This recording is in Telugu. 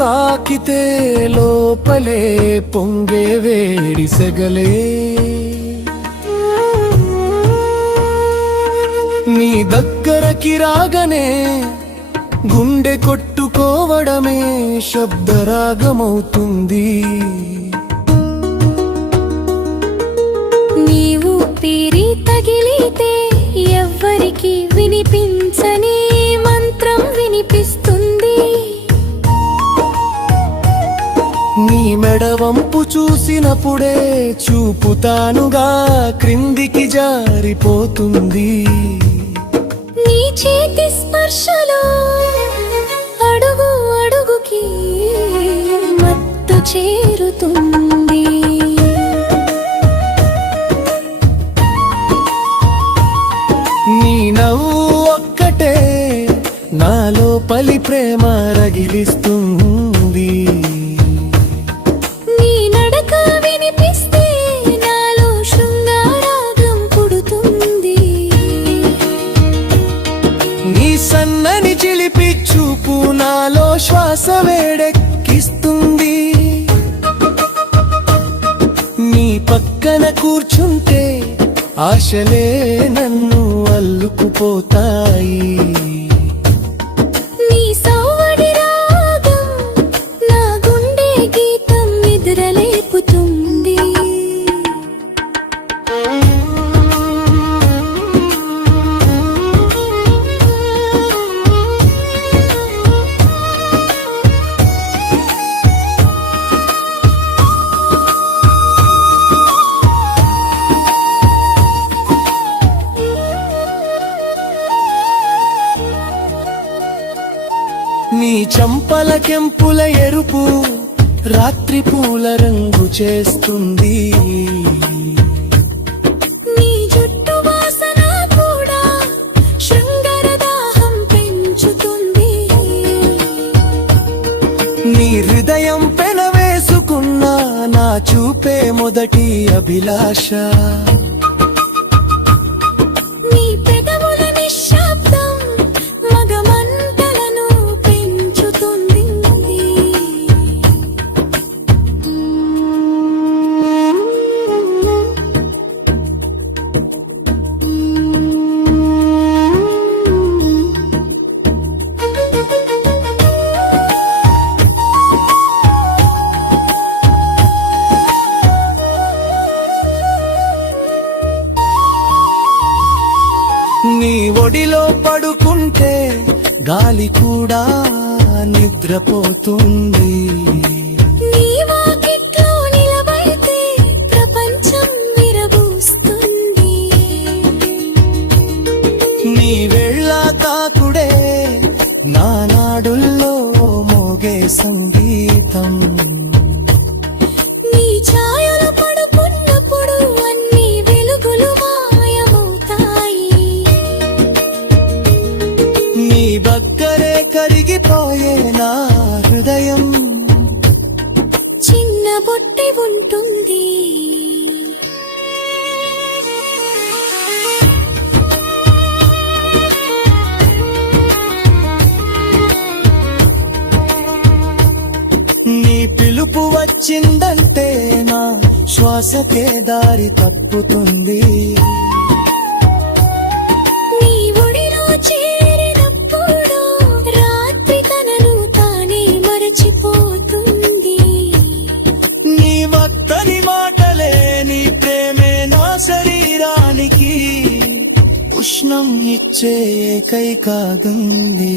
తాకితే లోపలే పొంగే వేడి సెగలే నీ దగ్గరకి రాగనే గుండె కొట్టుకోవడమే శబ్దరాగమవుతుంది నీవు పీరి తగిలితే ఎవ్వరికి వినిపించని మంత్రం వినిపిస్తుంది నీ మెడవంపు చూసినప్పుడే చూపుతానుగా క్రిందికి జారిపోతుంది నీ చేతి స్పర్శలో అడుగు అడుగుకి మత్తు చేరుతుంది నీ నవ్వు ఒక్కటే నాలో పలి ప్రేమ రగిలిస్తుంది నీ నడక వినిపిస్తే నాలో శృంగారాగం పుడుతుంది నీ సన్నని చిలిపి చూపు నాలో శ్వాస వేడెక్కిస్తుంది నీ పక్కన కూర్చుంటే ఆశలే నన్ను అల్లుకుపోతాయి నీ సవ్వడి రాగం నా గుండె గీతం నిద్రలేపుతుంది నీ చంపల కెంపుల ఎరుపు రాత్రి పూల రంగు చేస్తుంది నీ జుట్టు వాసన కూడా శృంగార దాహం పెంచుతుంది నీ హృదయం పెనవేసుకున్న నా చూపే మొదటి అభిలాష నీ పెదవుల నిశ్శబ్దం మగమంటలను పెంచుతుంది నీ ఒడిలో పడుకుంటే గాలి కూడా నిద్రపోతుంది నీ వాకిట్లో నిలబడితే ప్రపంచం విరబూస్తుంది నీ వెళ్ళ తాకుడే నా నాడుల్లో మోగే సంగీతం నీ ఛాయలు పడుకున్నప్పుడు అన్ని వెలుగులు మాయమవుతాయి నీ దగ్గరే కరిగిపోయే నా హృదయం చిన్న బొట్టె ఉంటుంది నీ పిలుపు వచ్చిందంటే నా శ్వాసకే దారి తప్పుతుంది నీ ఒడిలో చేరినప్పుడు రాత్రి తనను తానే మరచిపోతుంది నీ మత్తని మాటలే నీ ప్రేమే నా శరీరానికి ఉష్ణం ఇచ్చే ఏకైక గంధి